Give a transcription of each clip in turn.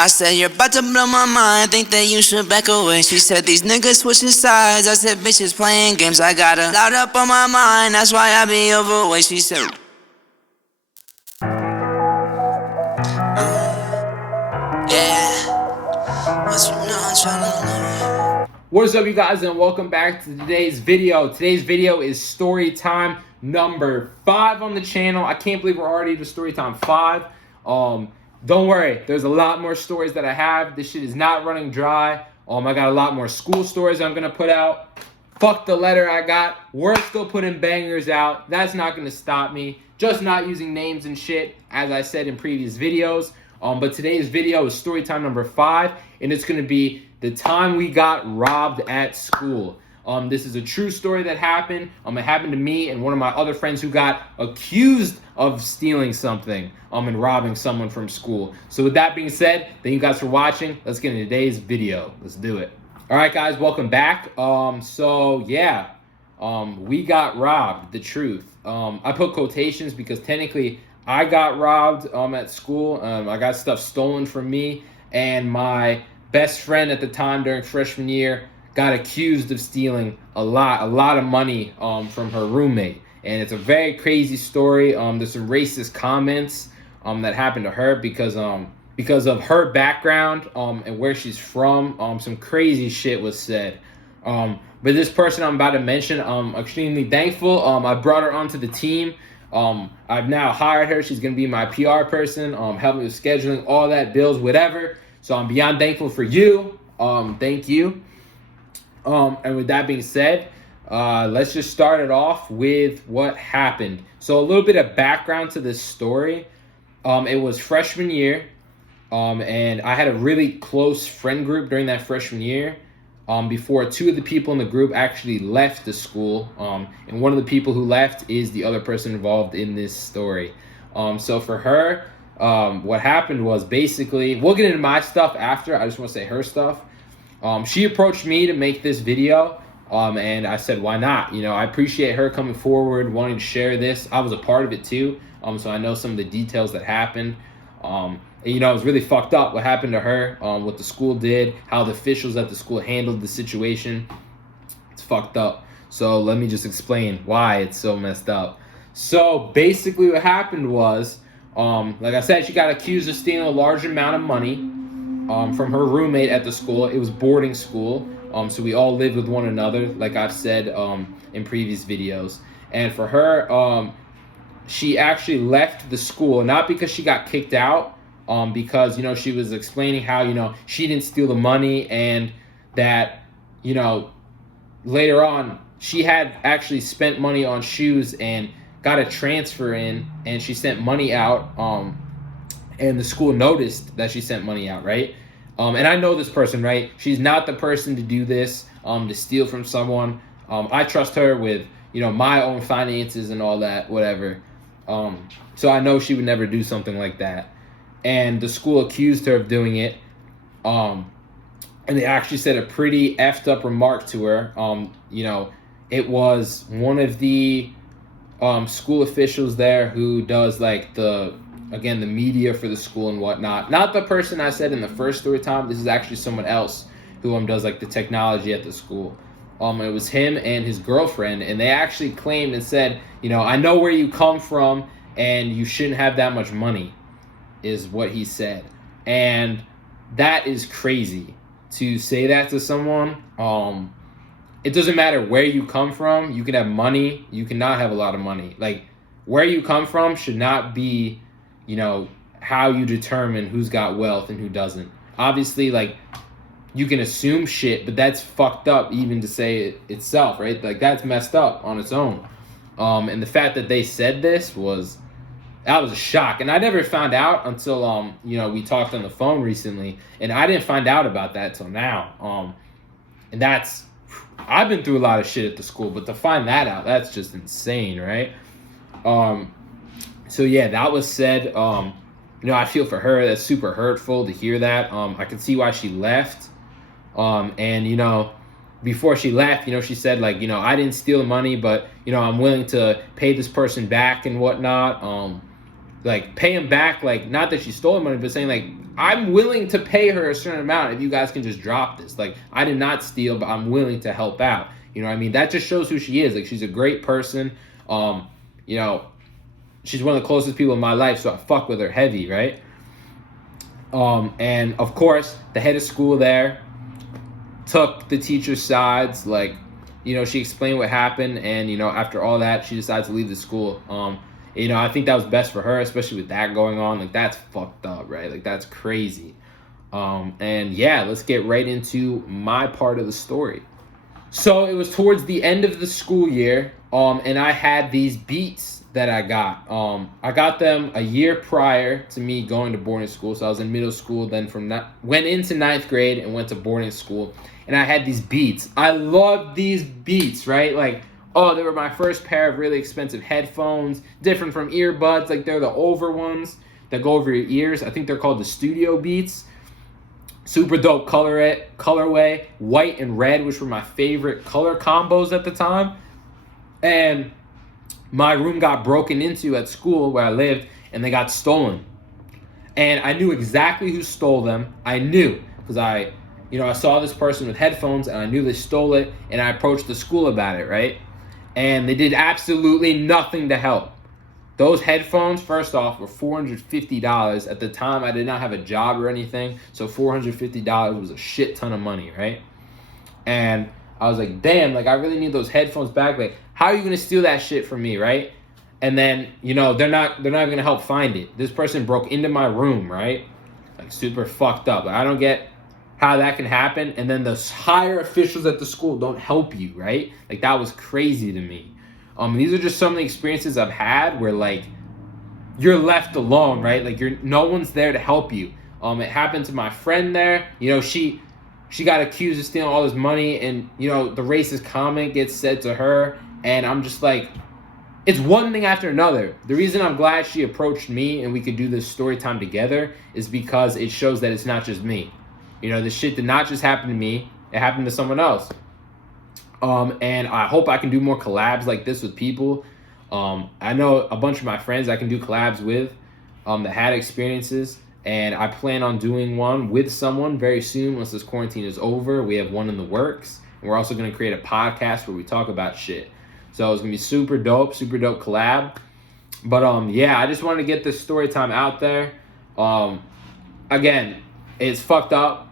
I said, you're about to blow my mind, think that you should back away. She said, these niggas switching sides. I said, bitches playing games. I got a loud up on my mind, that's why I be overweight. She said, yeah, what you know, I'm tryna know. What is up, you guys, and welcome back to today's video. Today's video is story time number 5 on the channel. I can't believe we're already to story time 5. Don't worry, there's a lot more stories that I have. This shit is not running dry. I got a lot more school stories I'm gonna put out. Fuck the letter I got. We're still putting bangers out. That's not gonna stop me. Just not using names and shit, as I said in previous videos. But today's video is story time number 5, and it's gonna be the time we got robbed at school. This is a true story that happened. It happened to me and one of my other friends who got accused of stealing something and robbing someone from school. So with that being said, thank you guys for watching. Let's get into today's video. Let's do it. All right, guys, welcome back. We got robbed, the truth. I put quotations because technically I got robbed at school. I got stuff stolen from me, and my best friend at the time during freshman year got accused of stealing a lot of money from her roommate. And it's a very crazy story. There's some racist comments that happened to her because of her background and where she's from. Some crazy shit was said. But this person I'm about to mention, I'm extremely thankful. I brought her onto the team. I've now hired her. She's gonna be my PR person, help me with scheduling, all that, bills, whatever. So I'm beyond thankful for you. Thank you. And with that being said, let's just start it off with what happened. So a little bit of background to this story. It was freshman year, and I had a really close friend group during that freshman year. Before 2 of the people in the group actually left the school, and one of the people who left is the other person involved in this story. So for her, what happened was, basically, we'll get into my stuff after. I just want to say her stuff. She approached me to make this video, and I said, why not? You know, I appreciate her coming forward, wanting to share this. I was a part of it too, so I know some of the details that happened. And, you know, it was really fucked up what happened to her, what the school did, how the officials at the school handled the situation. It's fucked up. So let me just explain why it's so messed up. So basically what happened was, like I said, she got accused of stealing a large amount of money from her roommate at the school. It was boarding school, so we all lived with one another, like I've said in previous videos. And for her, she actually left the school, not because she got kicked out, because, you know, she was explaining how, you know, she didn't steal the money, and that, you know, later on she had actually spent money on shoes and got a transfer in, and she sent money out, and the school noticed that she sent money out, right? And I know this person, right? She's not the person to do this, to steal from someone. I trust her with, you know, my own finances and all that, whatever. So I know she would never do something like that. And the school accused her of doing it. And they actually said a pretty effed up remark to her. You know, it was one of the school officials there who does, like, the media for the school and whatnot. Not the person I said in the first story time. This is actually someone else who does, like, the technology at the school. It was him and his girlfriend, and they actually claimed and said, you know, I know where you come from, and you shouldn't have that much money, is what he said. And that is crazy to say that to someone. It doesn't matter where you come from. You can have money, you cannot have a lot of money. Like, where you come from should not be, you know, how you determine who's got wealth and who doesn't. Obviously, like, you can assume shit, but that's fucked up even to say it itself, right? Like, that's messed up on its own. And the fact that they said this was a shock. And I never found out until, you know, we talked on the phone recently, and I didn't find out about that till now. And that's, I've been through a lot of shit at the school, but to find that out, that's just insane, right? So yeah, that was said. You know, I feel for her. That's super hurtful to hear that. I can see why she left. And, you know, before she left, you know, she said, like, you know, I didn't steal the money, but, you know, I'm willing to pay this person back and whatnot. like pay him back, like not that she stole money, but saying like, I'm willing to pay her a certain amount if you guys can just drop this. Like, I did not steal, but I'm willing to help out. You know what I mean? That just shows who she is. Like, she's a great person. You know, she's one of the closest people in my life, so I fuck with her heavy, right? And of course, the head of school there took the teacher's sides. Like, you know, she explained what happened, and, you know, after all that, she decided to leave the school. You know, I think that was best for her, especially with that going on. Like, that's fucked up, right? Like, that's crazy. And yeah, let's get right into my part of the story. So it was towards the end of the school year, and I had these beats that I got. I got them a year prior to me going to boarding school. So I was in middle school, then went into 9th grade and went to boarding school. And I had these beats. I loved these beats, right? Like, oh, they were my first pair of really expensive headphones, different from earbuds. Like, they're the over ones that go over your ears. I think they're called the Studio Beats. Super dope colorway, white and red, which were my favorite color combos at the time. And my room got broken into at school where I lived, and they got stolen. And I knew exactly who stole them. I knew, because I saw this person with headphones, and I knew they stole it, and I approached the school about it, right? And they did absolutely nothing to help. Those headphones, first off, were $450. At the time, I did not have a job or anything, so $450 was a shit ton of money, right? And I was like, damn, like, I really need those headphones back. Like, how are you going to steal that shit from me, right? And then, you know, they're not going to help find it. This person broke into my room, right? Like, super fucked up. Like, I don't get how that can happen. And then the higher officials at the school don't help you, right? Like, that was crazy to me. These are just some of the experiences I've had where, like, you're left alone, right? Like, no one's there to help you. It happened to my friend there. You know, she got accused of stealing all this money, and, you know, the racist comment gets said to her, and I'm just like, it's one thing after another. The reason I'm glad she approached me and we could do this story time together is because it shows that it's not just me. You know, this shit did not just happen to me. It happened to someone else. And I hope I can do more collabs like this with people. I know a bunch of my friends I can do collabs with that had experiences, and I plan on doing one with someone very soon once this quarantine is over. We have one in the works, and we're also going to create a podcast where we talk about shit. So it's going to be super dope collab. But yeah, I just wanted to get this story time out there. Again, it's fucked up.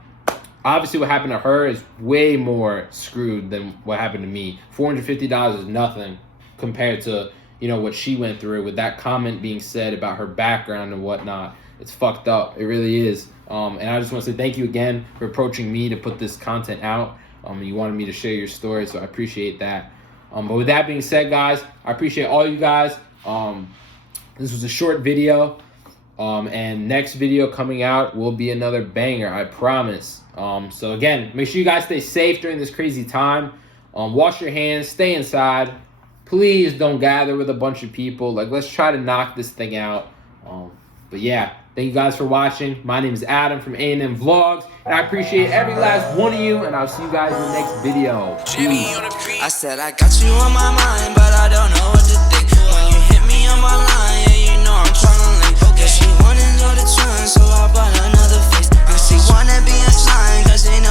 Obviously, what happened to her is way more screwed than what happened to me. $450 is nothing compared to, you know, what she went through with that comment being said about her background and whatnot. It's fucked up. It really is. And I just want to say thank you again for approaching me to put this content out. You wanted me to share your story, so I appreciate that. But with that being said, guys, I appreciate all you guys. This was a short video. And next video coming out will be another banger, I promise. So again, make sure you guys stay safe during this crazy time. Wash your hands, stay inside. Please don't gather with a bunch of people. Like, let's try to knock this thing out. But yeah, thank you guys for watching. My name is Adam from A&M Vlogs, and I appreciate every last one of you, and I'll see you guys in the next video. Peace. I said I got you on my mind, but I don't know what to think. When you hit me on my line, yeah, you know I'm tryna